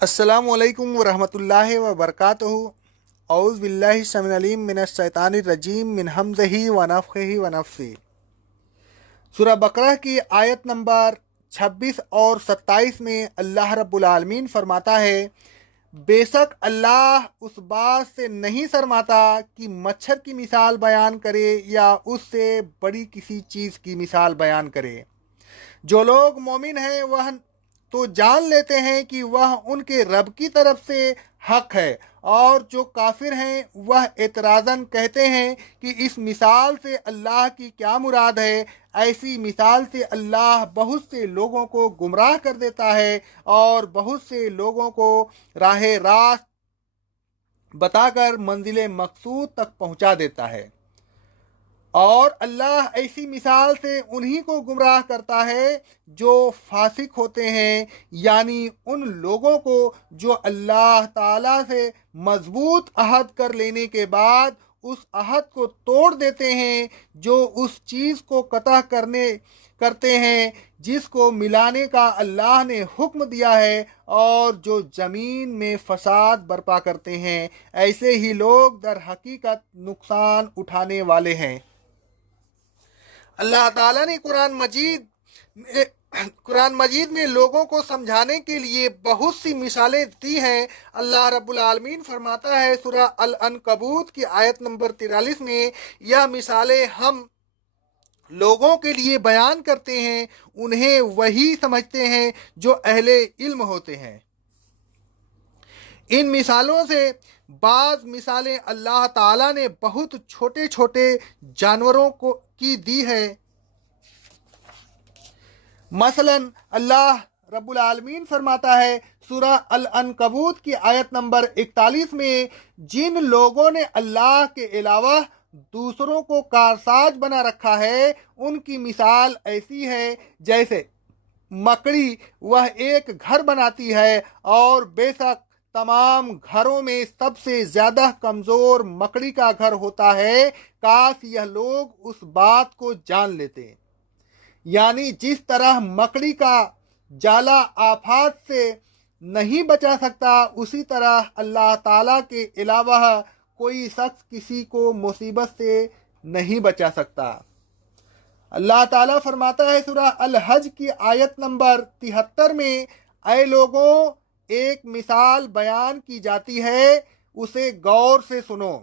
अस्सलामु अलैकुम वरहमतुल्लाहि वबरकातुहू। औज़ु बिल्लाहि समिल अलीम मिनश शैतानिर रजीम मिन हमज़िही व नफ़ख़िही व नफ़्सी। सूरह बकरा की आयत नंबर 26 और 27 में अल्लाह रब्बुल आलमीन फरमाता है, बेशक अल्लाह उस बात से नहीं शर्माता कि मच्छर की मिसाल बयान करे या उससे बड़ी किसी चीज़ की मिसाल बयान करे। जो लोग मोमिन हैं वह तो जान लेते हैं कि वह उनके रब की तरफ से हक है, और जो काफिर हैं वह एतराज़न कहते हैं कि इस मिसाल से अल्लाह की क्या मुराद है। ऐसी मिसाल से अल्लाह बहुत से लोगों को गुमराह कर देता है और बहुत से लोगों को राह रास्त बताकर मंजिल मकसूद तक पहुंचा देता है। और अल्लाह ऐसी मिसाल से उन्हीं को गुमराह करता है जो फासिक होते हैं, यानी उन लोगों को जो अल्लाह ताला से मजबूत अहद कर लेने के बाद उस अहद को तोड़ देते हैं, जो उस चीज़ को कतः करते हैं जिसको मिलाने का अल्लाह ने हुक्म दिया है, और जो ज़मीन में फसाद बर्पा करते हैं। ऐसे ही लोग दर हकीकत नुकसान उठाने वाले हैं। अल्लाह ताला ने कुरान मजीद में लोगों को समझाने के लिए बहुत सी मिसालें दी हैं। अल्लाह रब्बुल आलमीन फरमाता है सूरह अल अनकबूत की आयत नंबर 43 में, यह मिसालें हम लोगों के लिए बयान करते हैं, उन्हें वही समझते हैं जो अहले इल्म होते हैं। इन मिसालों से बाज़ मिसालें अल्लाह ताला ने बहुत छोटे छोटे जानवरों को की दी है। मसलन अल्लाह रब्बुल आलमीन फरमाता है सूरह अल अनकबूत की आयत नंबर 41 में, जिन लोगों ने अल्लाह के अलावा दूसरों को कारसाज बना रखा है, उनकी मिसाल ऐसी है जैसे मकड़ी वह एक घर बनाती है, और बेशक तमाम घरों में सबसे ज्यादा कमजोर मकड़ी का घर होता है। काश यह लोग उस बात को जान लेते। यानी जिस तरह मकड़ी का जाला आफात से नहीं बचा सकता, उसी तरह अल्लाह ताला के अलावा कोई शख्स किसी को मुसीबत से नहीं बचा सकता। अल्लाह ताला फरमाता है सूरह अल हज की आयत नंबर 73 में, ऐ लोगों, एक मिसाल बयान की जाती है, उसे गौर से सुनो।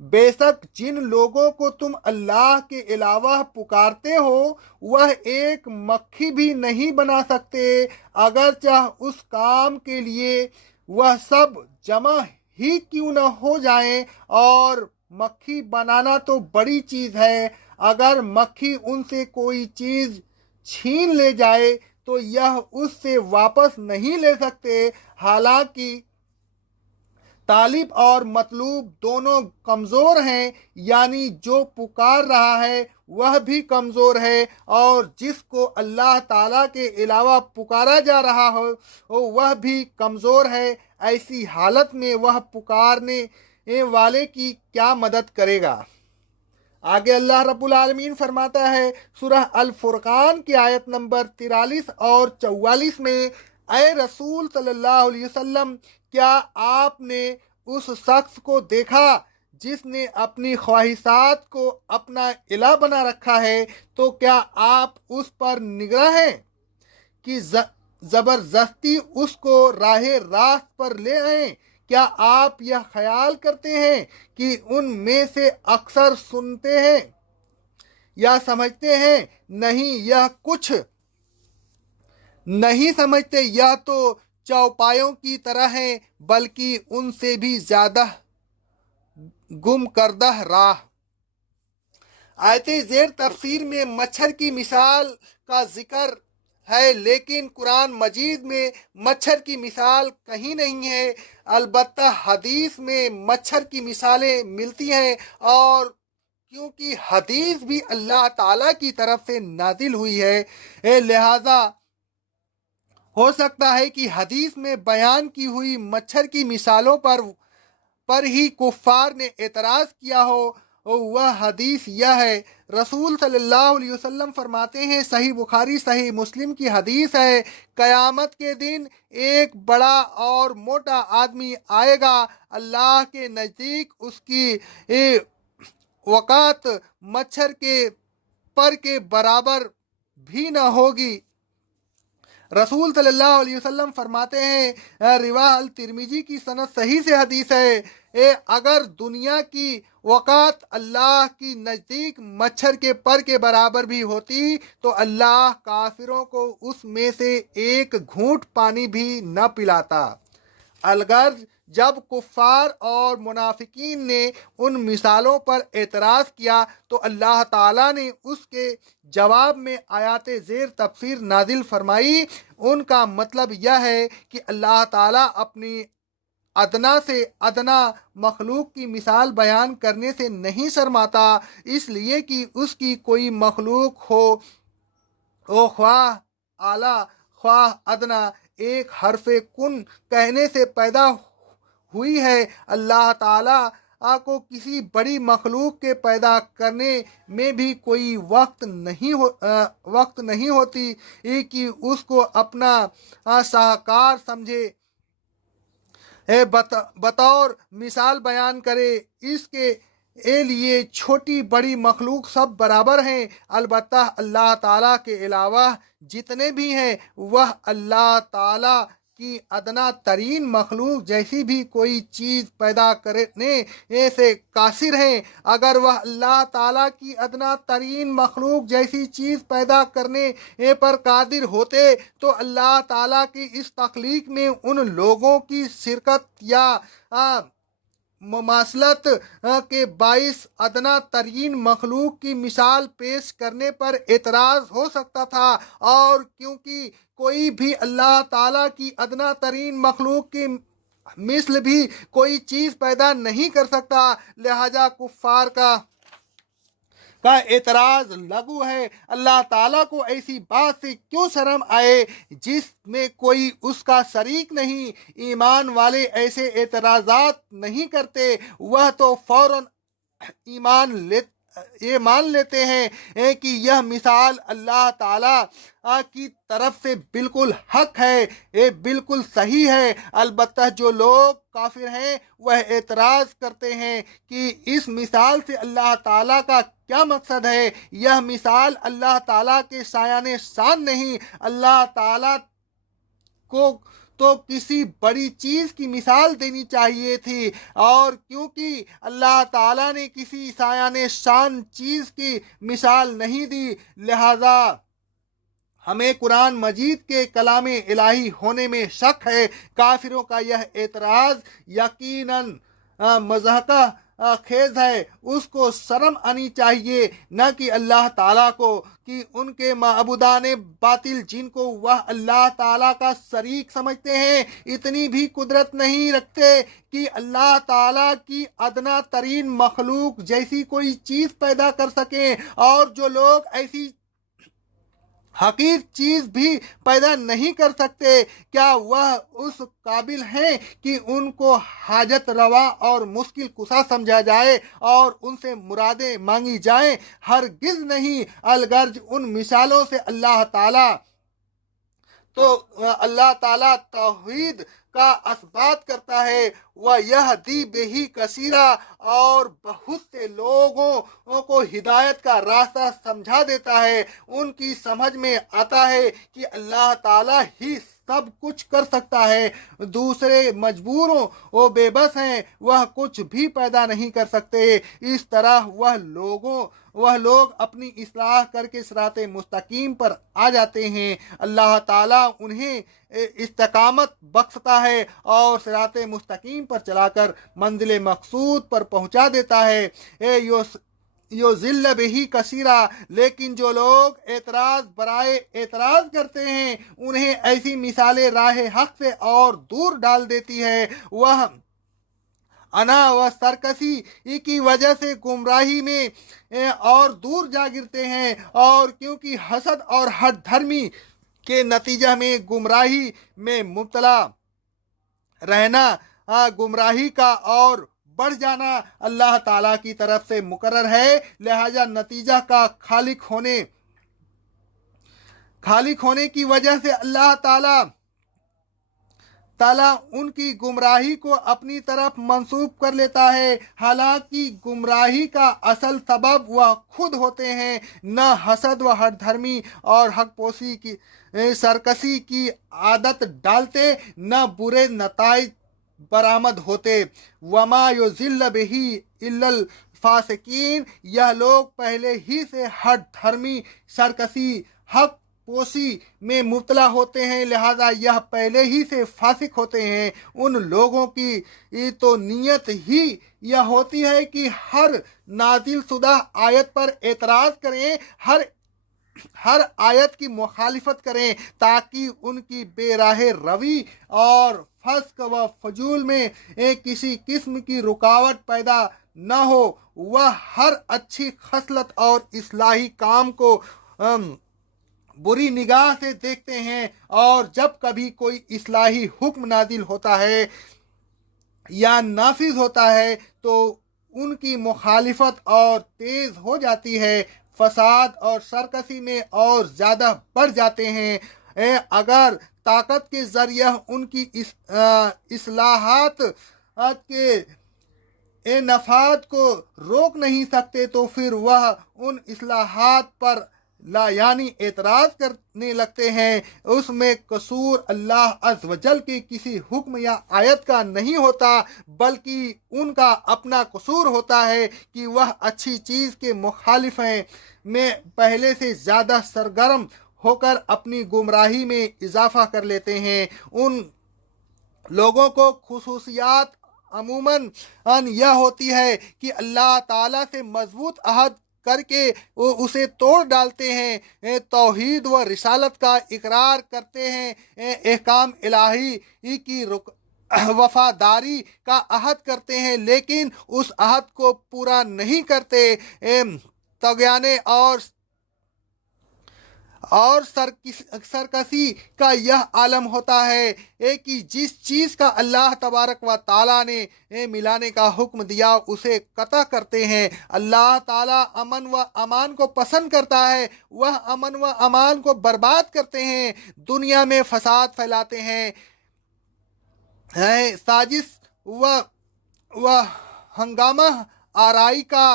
बेशक जिन लोगों को तुम अल्लाह के अलावा पुकारते हो, वह एक मक्खी भी नहीं बना सकते, अगर चाह उस काम के लिए वह सब जमा ही क्यों न हो जाएं। और मक्खी बनाना तो बड़ी चीज है, अगर मक्खी उनसे कोई चीज छीन ले जाए तो यह उससे वापस नहीं ले सकते। हालांकि तालिब और मतलूब दोनों कमज़ोर हैं, यानी जो पुकार रहा है वह भी कमज़ोर है, और जिसको अल्लाह ताला के अलावा पुकारा जा रहा हो वह भी कमज़ोर है। ऐसी हालत में वह पुकारने वाले की क्या मदद करेगा। आगे अल्लाह रब्बुल आलमीन फरमाता है सूरह अल फुरकान की आयत नंबर 43 और 44 में, ऐ रसूल सल्लल्लाहु अलैहि वसल्लम, क्या आपने उस शख्स को देखा जिसने अपनी ख्वाहिशात को अपना इला बना रखा है, तो क्या आप उस पर निगरान हैं कि जबरदस्ती उसको राह रास्त पर ले आए। क्या आप यह ख्याल करते हैं कि उनमें से अक्सर सुनते हैं या समझते हैं? नहीं, यह कुछ नहीं समझते, यह तो चौपायों की तरह हैं, बल्कि उनसे भी ज्यादा गुम करदा राह। आयते ज़ेर तफसीर में मच्छर की मिसाल का जिक्र है, लेकिन कुरान मजीद में मच्छर की मिसाल कहीं नहीं है। अलबत्ता हदीस में मच्छर की मिसालें मिलती हैं, और क्योंकि हदीस भी अल्लाह ताला की तरफ से नाजिल हुई है, लिहाजा हो सकता है कि हदीस में बयान की हुई मच्छर की मिसालों पर ही कुफ्फार ने एतराज़ किया हो, वह हदीस यह है, रसूल सल्लल्लाहु अलैहि वसल्लम फरमाते हैं, सही बुखारी सही मुस्लिम की हदीस है, क़यामत के दिन एक बड़ा और मोटा आदमी आएगा, अल्लाह के नज़दीक उसकी वक़ात मच्छर के पर के बराबर भी न होगी। रसूल सल्लल्लाहु अलैहि वसल्लम फरमाते हैं, रिवाह अल तिरमिजी की सनद सही से हदीस है, अगर दुनिया की वक़ात अल्लाह की नज़दीक मच्छर के पर के बराबर भी होती तो अल्लाह काफिरों को उसमें से एक घूंट पानी भी न पिलाता। अलगर्ज जब कुफ़ार और मुनाफिकीन ने उन मिसालों पर एतराज़ किया तो अल्लाह ताला ने उसके जवाब में आयात ज़ेर तफसीर नाजिल फरमाई। उनका मतलब यह है कि अल्लाह ताला अपनी अदना से अदना मखलूक की मिसाल बयान करने से नहीं शर्माता, इसलिए कि उसकी कोई मखलूक हो वो ख्वाह आला ख्वाह अदना एक हरफ कुन कहने से पैदा हुई है। अल्लाह ताला को किसी बड़ी मखलूक के पैदा करने में भी कोई वक्त नहीं होती कि उसको अपना साहकार समझे, बतौर मिसाल बयान करे। इसके लिए छोटी बड़ी मखलूक सब बराबर हैं, अलबत्ता अल्लाह ताला के अलावा जितने भी हैं वह अल्लाह ताला की अदना तरीन मखलूक जैसी भी कोई चीज़ पैदा करने से कासिर हैं। अगर वह अल्लाह ताला की अदना तरीन मखलूक जैसी चीज़ पैदा करने पर कादिर होते तो अल्लाह ताला की इस तख्लीक में उन लोगों की शिरकत या मुमासलत के बाइस अदना तरीन मखलूक की मिसाल पेश करने पर एतराज़ हो सकता था, और क्योंकि कोई भी अल्लाह ताला की अदना तरीन मखलूक की मिसल भी कोई चीज़ पैदा नहीं कर सकता, लिहाजा कुफ़ार का एतराज़ लगू है। अल्लाह ताला को ऐसी बात से क्यों शर्म आए जिसमें कोई उसका शरीक नहीं। ईमान वाले ऐसे एतराज़ात नहीं करते, वह तो फौरन ये मान लेते हैं कि यह मिसाल अल्लाह ताला की तरफ से बिल्कुल हक है, ये बिल्कुल सही है। अलबत्ता जो लोग काफिर हैं वह एतराज़ करते हैं कि इस मिसाल से अल्लाह ताला का क्या मकसद है। यह मिसाल अल्लाह ताला के शायाने शान नहीं, अल्लाह ताला को तो किसी बड़ी चीज़ की मिसाल देनी चाहिए थी, और क्योंकि अल्लाह ताला ने किसी शायाने शान चीज़ की मिसाल नहीं दी, लिहाजा हमें कुरान मजीद के कलामे इलाही होने में शक है। काफिरों का यह एतराज़ यकीनन मज़हका खेज है, उसको शर्म आनी चाहिए, न कि अल्लाह ताला को, कि उनके माबूदाने बातिल जिनको वह अल्लाह ताला का शरीक समझते हैं इतनी भी कुदरत नहीं रखते कि अल्लाह ताला की अदना तरीन मखलूक जैसी कोई चीज़ पैदा कर सकें, और जो लोग ऐसी हकीर चीज़ भी पैदा नहीं कर सकते, क्या वह उस काबिल हैं कि उनको हाजत रवा और मुश्किल कुशा समझा जाए और उनसे मुरादें मांगी जाएं? हरगिज़ नहीं। अलगर्ज उन मिसालों से अल्लाह ताला तौहीद का असबात करता है, वह यह दी बेही कसीरा, और बहुत से लोगों को हिदायत का रास्ता समझा देता है। उनकी समझ में आता है कि अल्लाह ताला ही सब कुछ कर सकता है, दूसरे मजबूरों वो बेबस हैं, वह कुछ भी पैदा नहीं कर सकते। इस तरह वह लोग अपनी इस्लाह करके सिराते मुस्तकीम पर आ जाते हैं। अल्लाह ताला उन्हें इस्तिकामत बख्शता है और सिराते मुस्तकीम पर चलाकर मंजिल मकसूद पर पहुंचा देता है। यो जिल्ल बिही कसीरा, लेकिन जो लोग एतराज़ बराए एतराज़ करते हैं उन्हें ऐसी मिसालें राह हक से और दूर डाल देती है। वह अना व सरकशी की वजह से गुमराही में और दूर जा गिरते हैं, और क्योंकि हसद और हठ धर्मी के नतीजा में गुमराही में मुब्तला रहना गुमराही का और बढ़ जाना अल्लाह ताला की तरफ से मुकर्रर है। लिहाजा नतीजा का खालिक होने की वजह से अल्लाह ताला उनकी गुमराही को अपनी तरफ मंसूब कर लेता है। हालांकि गुमराही का असल सबब वह खुद होते हैं। न हसद व हठधर्मी और हकपोशी की सरकशी की आदत डालते, न बुरे नताइज बरामद होते। वमा युज़िल्ल बिही इल्लल फासिकीन, यह लोग पहले ही से हठधर्मी, सरकशी, हक पोशी में मुब्तला होते हैं, लिहाजा यह पहले ही से फासिक होते हैं। उन लोगों की तो नीयत ही यह होती है कि हर नाजिल शुदा आयत पर एतराज़ करें, हर आयत की मुखालिफत करें, ताकि उनकी बेराह रवी और फस्क व फजूल में किसी किस्म की रुकावट पैदा न हो। वह हर अच्छी खसलत और इस्लाही काम को बुरी निगाह से देखते हैं, और जब कभी कोई इस्लाही हुक्म नाजिल होता है या नाफिज होता है तो उनकी मुखालिफत और तेज हो जाती है, फसाद और सरकशी में और ज़्यादा बढ़ जाते हैं। अगर ताकत के ज़रिए उनकी इस्लाहात के नफाद को रोक नहीं सकते तो फिर वह उन इस्लाहात पर यानी एतराज़ करने लगते हैं। उसमें कसूर अल्लाह अज़्ज़ व जल के किसी हुक्म या आयत का नहीं होता, बल्कि उनका अपना कसूर होता है कि वह अच्छी चीज़ के मुखालिफ हैं में पहले से ज़्यादा सरगर्म होकर अपनी गुमराही में इजाफा कर लेते हैं। उन लोगों को खुसूसियात अमूमन यह होती है कि अल्लाह ताला से मजबूत अहद करके वो उसे तोड़ डालते हैं, तौहीद व रिसालत का इकरार करते हैं, एहकाम इलाही की वफादारी का अहद करते हैं, लेकिन उस अहद को पूरा नहीं करते। तगयाने और सरकशी का यह आलम होता है कि जिस चीज़ का अल्लाह तबारक व ताला ने मिलाने का हुक्म दिया उसे कता करते हैं। अल्लाह ताला अमन व अमान को पसंद करता है, वह अमन व अमान को बर्बाद करते हैं, दुनिया में फसाद फैलाते हैं, साजिश व हंगामा आराई का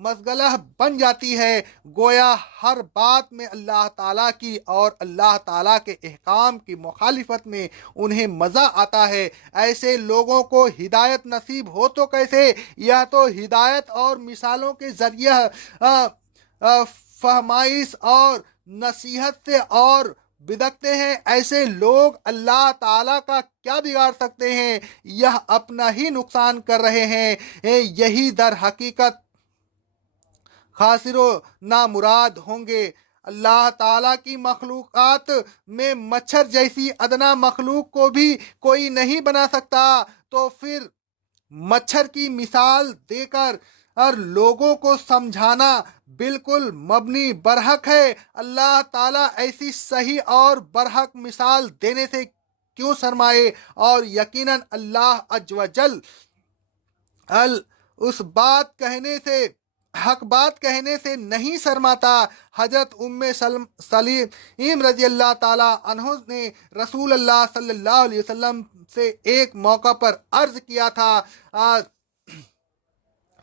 मसगला बन जाती है। गोया हर बात में अल्लाह ताला की और अल्लाह ताला के अहकाम की मुखालिफत में उन्हें मज़ा आता है। ऐसे लोगों को हिदायत नसीब हो तो कैसे, यह तो हिदायत और मिसालों के ज़रिए फहमाइश और नसीहत से और बिदकते हैं। ऐसे लोग अल्लाह ताला का क्या बिगाड़ सकते हैं, यह अपना ही नुकसान कर रहे हैं। यही दर हकीकत खासिरो नामुराद होंगे। अल्लाह ताला की मखलूक़ात में मच्छर जैसी अदना मखलूक को भी कोई नहीं बना सकता, तो फिर मच्छर की मिसाल देकर और लोगों को समझाना बिल्कुल मबनी बरहक है। अल्लाह ताला ऐसी सही और बरहक मिसाल देने से क्यों शर्माए, और यकीनन अल्लाह अज़्ज़ व जल उस हक बात कहने से नहीं शर्माता। हजरत उम्मे सलीम रजी अल्लाह ताला अन्हो ने रसूल अल्लाह सल्लल्लाहु अलैहि वसल्लम से एक मौका पर अर्ज किया था,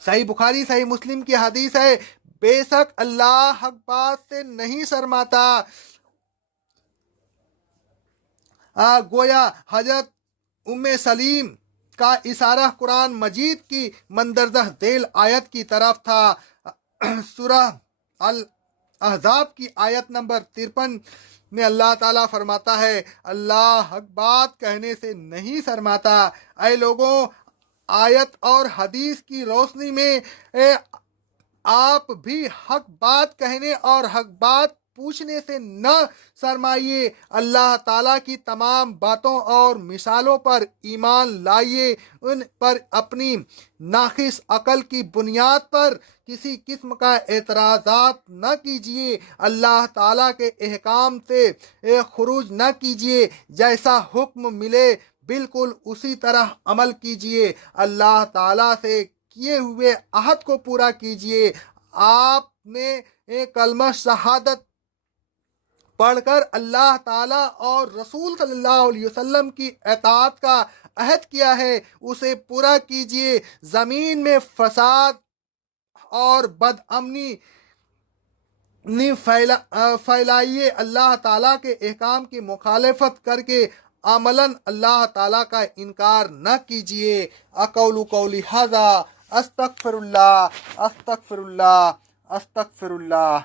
सही बुखारी सही मुस्लिम की हदीस है, बेशक अल्लाह हक बात से नहीं शर्माता। गोया हजरत उम्मे सलीम का इशारा कुरान मजीद की मंदरजा देल आयत की तरफ था। सूरह अल अहज़ाब की आयत नंबर 53 में अल्लाह ताला फरमाता है, अल्लाह हक बात कहने से नहीं शर्माता। ऐ लोगों, आयत और हदीस की रोशनी में आप भी हक बात कहने और हक बात पूछने से न शर्माइए। अल्लाह ताला की तमाम बातों और मिसालों पर ईमान लाइए, उन पर अपनी नाखिस अकल की बुनियाद पर किसी किस्म का एतराज़ात न कीजिए। अल्लाह ताला के अहकाम से खुरूज न कीजिए। जैसा हुक्म मिले بالکل اسی طرح عمل کیجئے، اللہ تعالیٰ سے کیے ہوئے عہد کو پورا کیجئے۔ آپ نے کلمہ شہادت پڑھ کر اللہ تعالیٰ اور رسول صلی اللہ علیہ وسلم کی اطاعت کا عہد کیا ہے، اسے پورا کیجئے۔ زمین میں فساد اور بد امنی پھیلائیے، اللہ تعالیٰ کے احکام کی مخالفت کر کے عملاً اللہ تعالیٰ کا انکار نہ کیجئے۔ اقول قولی ھذا، استغفر اللہ، استغفر اللہ، استغفر اللہ۔